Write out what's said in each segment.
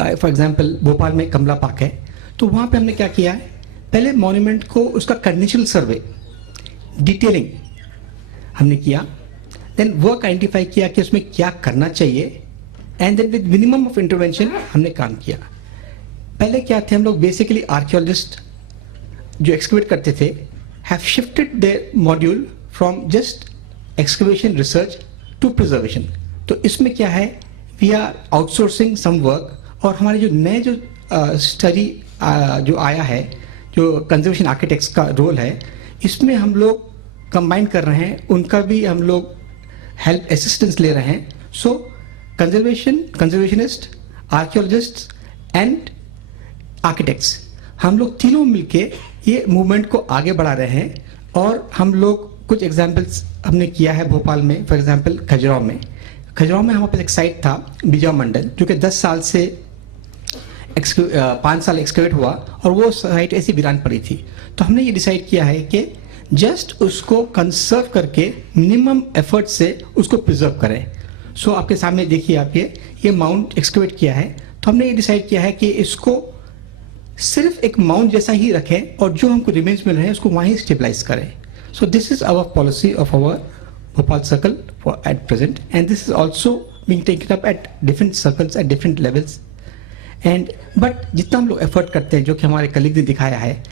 For example Bhopal में कमला park है, तो वहाँ पे हमने क्या किया है, पहले मॉन्यूमेंट को उसका कंडीशनल सर्वे डिटेलिंग हमने किया, देन वर्क आइडेंटिफाई किया कि उसमें क्या करना चाहिए, and then with minimum of intervention हमने काम किया। पहले क्या थे हम लोग बेसिकली आर्कियोलॉजिस्ट जो एक्सकवेट करते थे have shifted their module from just excavation research to preservation. तो इसमें क्या है, we are outsourcing some work, और हमारे जो नए जो स्टडी जो आया है, जो कंजर्वेशन आर्किटेक्ट्स का रोल है, इसमें हम लोग कंबाइन कर रहे हैं, उनका भी हम लोग हेल्प असिस्टेंस ले रहे हैं। सो कंजर्वेशनिस्ट, आर्कियोलॉजिस्ट एंड आर्किटेक्ट्स, हम लोग तीनों मिलके ये मूवमेंट को आगे बढ़ा रहे हैं। और हम लोग कुछ एग्जाम्पल्स हमने किया है भोपाल में, फॉर एग्जाम्पल खजुराहो में हमारे पास एक साइट था बिजवा मंडल, जो कि 10 साल से 5 साल एक्सकवेट हुआ, और वो साइट ऐसी वीरान पड़ी थी। तो हमने ये डिसाइड किया है कि जस्ट उसको कंजर्व करके मिनिमम एफर्ट से उसको प्रिजर्व करें। सो आपके सामने देखिए, आप ये माउंट एक्सकवेट किया है, तो हमने ये डिसाइड किया है कि इसको सिर्फ एक माउंट जैसा ही रखें, और जो हमको रिमेन्स मिल रहे हैं उसको वहीं स्टेबलाइज करें। So this is our policy of our Bhopal circle for at present, and this is also being taken up at different circles at different levels. And but जितना हम लोग एफर्ट करते हैं, जो कि हमारे कलीग ने दिखाया है,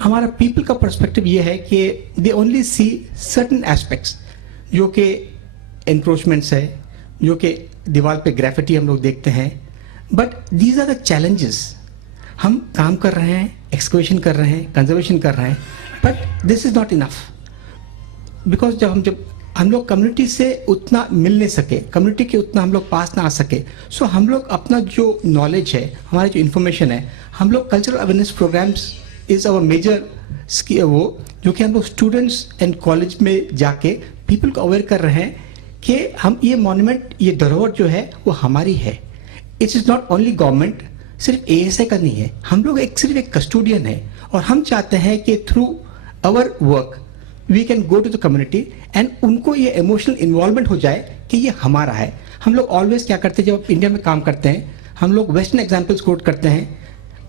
हमारा पीपल का पर्सपेक्टिव ये है कि they only see certain aspects, जो कि एनक्रोचमेंट्स है, जो कि दीवार पे ग्राफिटी हम लोग देखते हैं, but these are the challenges. हम काम कर रहे हैं, एक्सकवेशन कर रहे हैं, कंजर्वेशन कर रहे हैं, but this is not enough, because जब हम लोग कम्युनिटी से उतना मिल नहीं सके, कम्युनिटी के उतना हम लोग पास ना आ सके, सो हम लोग अपना जो नॉलेज है, हमारी जो इन्फॉर्मेशन है, हम लोग cultural awareness programmes is our major वो, जो कि हम लोग स्टूडेंट्स एंड कॉलेज में जाके पीपल को अवेयर कर रहे हैं कि हम ये मॉन्यूमेंट, ये धरोहर जो है वो हमारी है। It is not only government, सिर्फ ASI का नहीं है, हम लोग सिर्फ एक कस्टोडियन है, और हम चाहते हैं कि through our work we can go to the community and उनको ये इमोशनल इन्वॉल्वमेंट हो जाए कि ये हमारा है। हम लोग ऑलवेज क्या करते हैं, जब इंडिया में काम करते हैं, हम लोग वेस्टर्न एग्जाम्पल्स कोट करते हैं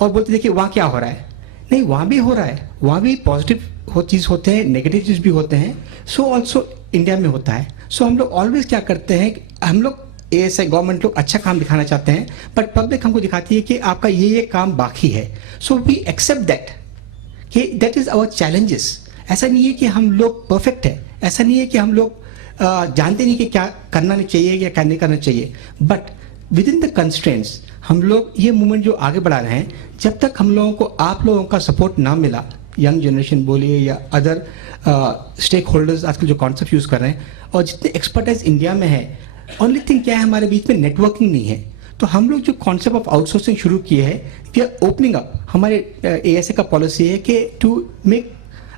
और बोलते देखिए वहाँ क्या हो रहा है। नहीं, वहाँ भी हो रहा है, वहाँ भी पॉजिटिव चीज़ होते हैं, नेगेटिव चीज़ भी होते हैं, सो ऑल्सो इंडिया में होता है। सो हम लोग ऑलवेज क्या करते हैं, हम लोग ASI गवर्नमेंट लोग अच्छा काम दिखाना चाहते हैं, बट पब्लिक हमको दिखाती है कि आपका ये काम बाकी है। सो वी एक्सेप्ट दैट कि दैट इज आवर चैलेंजेस। ऐसा नहीं है कि हम लोग परफेक्ट है, ऐसा नहीं है कि हम लोग जानते नहीं कि क्या करना नहीं चाहिए या क्या नहीं करना चाहिए, but with in the constraints हम लोग ये मूवमेंट जो आगे बढ़ा रहे हैं, जब तक हम लोगों को आप लोगों का सपोर्ट ना मिला, यंग जनरेशन बोलिए या अदर स्टेक होल्डर्स आजकल जो कॉन्सेप्ट यूज़ कर रहे हैं, और जितने एक्सपर्टाइज इंडिया में है, ओनली थिंग क्या है, हमारे बीच में नेटवर्किंग नहीं है। तो हम लोग जो कॉन्सेप्ट ऑफ आउटसोर्सिंग शुरू किए हैं, वी आर ओपनिंग अप। हमारे ASI का पॉलिसी है कि to make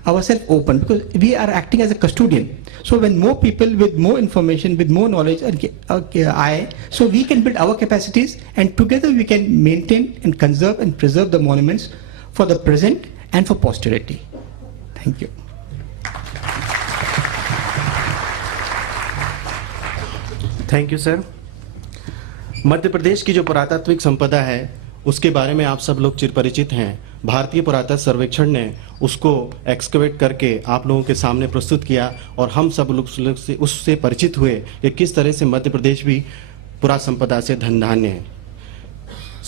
ourselves open, because we are acting as a custodian. So when more people with more information, with more knowledge so we can build our capacities, and together we can maintain and conserve and preserve the monuments for the present and for posterity. Thank you. Thank you sir. Madhya Pradesh की जो पुरातात्विक संपदा है उसके बारे में आप सब लोग चिरपरिचित हैं। भारतीय पुरातत्व सर्वेक्षण ने उसको एक्सकवेट करके आप लोगों के सामने प्रस्तुत किया, और हम सब लोग से उससे परिचित हुए कि किस तरह से मध्य प्रदेश भी पुरातत्व संपदा से धन्य है।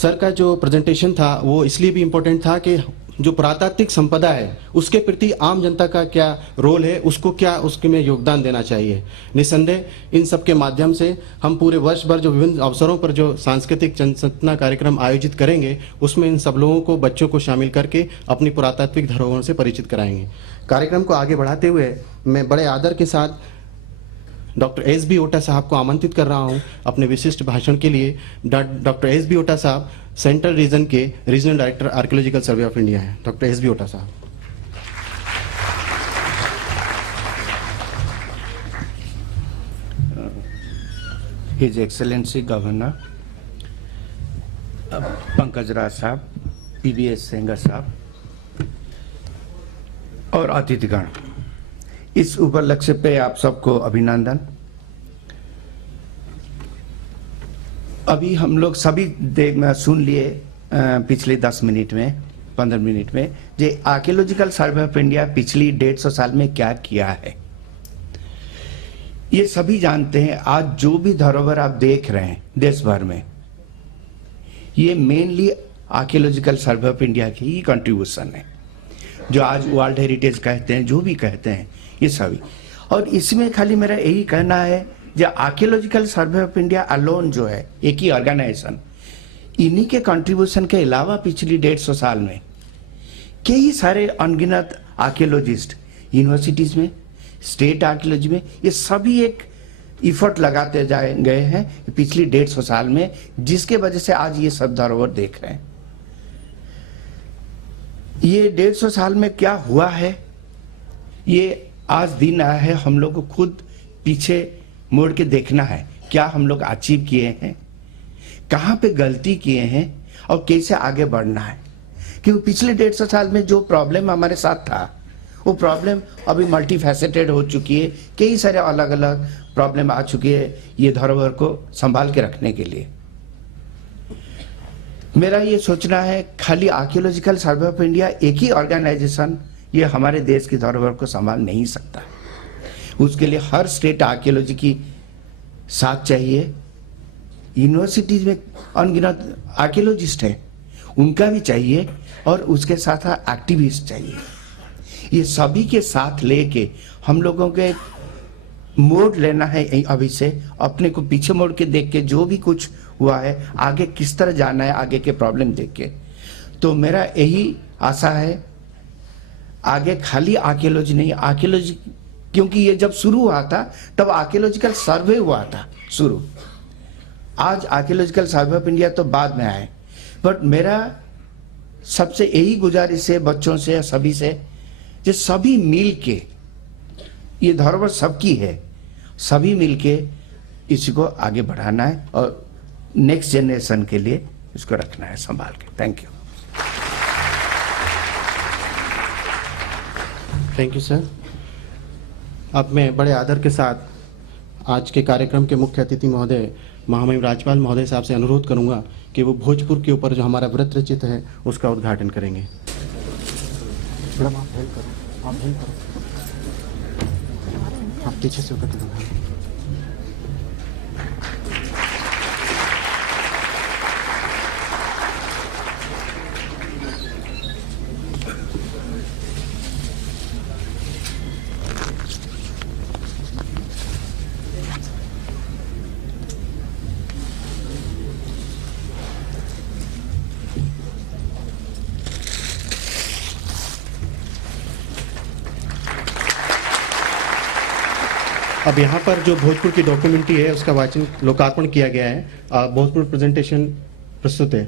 सर का जो प्रेजेंटेशन था वो इसलिए भी इम्पोर्टेंट था कि जो पुरातात्विक संपदा है उसके प्रति आम जनता का क्या रोल है, उसको क्या उसके में योगदान देना चाहिए। निसंदेह इन सब के माध्यम से हम पूरे वर्ष भर जो विभिन्न अवसरों पर जो सांस्कृतिक जनचेतना कार्यक्रम आयोजित करेंगे, उसमें इन सब लोगों को, बच्चों को शामिल करके अपनी पुरातात्विक धरोहर से परिचित कराएंगे। कार्यक्रम को आगे बढ़ाते हुए मैं बड़े आदर के साथ डॉक्टर SB ओटा साहब को आमंत्रित कर रहा हूं अपने विशिष्ट भाषण के लिए। डॉक्टर SB ओटा साहब सेंट्रल रीजन के regional director archaeological survey of India हैं। डॉक्टर SB ओटा साहब। हिज एक्सेलेंसी गवर्नर पंकज राज साहब, PBS सेंगर साहब और अतिथिगण, इस उपलक्ष्य पे आप सबको अभिनंदन। अभी हम लोग सभी सुन लिए पिछले 10 मिनट में 15 मिनट में जे आर्कियोलॉजिकल सर्वे ऑफ इंडिया पिछली 150 साल में क्या किया है ये सभी जानते हैं। आज जो भी धरोहर आप देख रहे हैं देश भर में, ये mainly archaeological survey of India की ही कंट्रीब्यूशन है। जो आज वर्ल्ड हेरिटेज कहते हैं, जो भी कहते हैं, ये सभी। और इसमें खाली मेरा यही कहना है, जो archaeological survey of India alone जो है, एक ही ऑर्गेनाइजेशन, इन्हीं के कंट्रीब्यूशन के अलावा पिछली 150 साल में कई सारे अनगिनत आर्कियोलॉजिस्ट यूनिवर्सिटीज में, स्टेट आर्कियोलॉजी में, ये सभी एक इफर्ट लगाते जाए गए हैं पिछली 150 साल में, जिसके वजह से आज ये सब धरोहर देख रहे हैं। ये 150 साल में क्या हुआ है, ये आज दिन आया है, हम लोग को खुद पीछे मोड़ के देखना है, क्या हम लोग अचीव किए हैं, कहाँ पे गलती किए हैं और कैसे आगे बढ़ना है। क्योंकि पिछले 150 साल में जो प्रॉब्लम हमारे साथ था, वो प्रॉब्लम अभी मल्टी फैसेटेड हो चुकी है, कई सारे अलग अलग प्रॉब्लम आ चुकी है ये धरोहर को संभाल के रखने के लिए। मेरा ये सोचना है, खाली आर्कियोलॉजिकल सर्वे ऑफ इंडिया एक ही ऑर्गेनाइजेशन ये हमारे देश की धरोहर को संभाल नहीं सकता। उसके लिए हर स्टेट आर्कियोलॉजी की साथ चाहिए। यूनिवर्सिटीज में अनगिनत आर्कियोलॉजिस्ट हैं, उनका भी चाहिए, और उसके साथ एक्टिविस्ट चाहिए। ये सभी के साथ लेके हम लोगों के मोड़ लेना है अभी से, अपने को पीछे मोड़ के देख के जो भी कुछ हुआ है, आगे किस तरह जाना है, आगे के प्रॉब्लम देख के। तो मेरा यही आशा है, आगे खाली आर्कियोलॉजी नहीं, आर्कियोलॉजी, क्योंकि ये जब शुरू हुआ था तब आर्कियोलॉजिकल सर्वे हुआ था शुरू। आज आर्कियोलॉजिकल सर्वे ऑफ इंडिया तो बाद में आए, बट मेरा सबसे यही गुजारिश है बच्चों से, सभी से, जो सभी मिल के, ये धरोहर सबकी है, सभी मिल के इसको आगे बढ़ाना है और नेक्स्ट जनरेशन के लिए इसको रखना है संभाल के। Thank you. Thank you sir. अब मैं बड़े आदर के साथ आज के कार्यक्रम के मुख्य अतिथि महोदय महामहिम राज्यपाल महोदय साहब से अनुरोध करूंगा कि वो भोजपुर के ऊपर जो हमारा व्रत रचित है उसका उद्घाटन करेंगे। मैडम आप हेल्प करो, आप हेल्प करो, आप पीछे से होकर अब यहाँ पर जो भोजपुर की डॉक्यूमेंट्री है उसका वाचन लोकार्पण किया गया है। भोजपुर प्रेजेंटेशन प्रस्तुत है।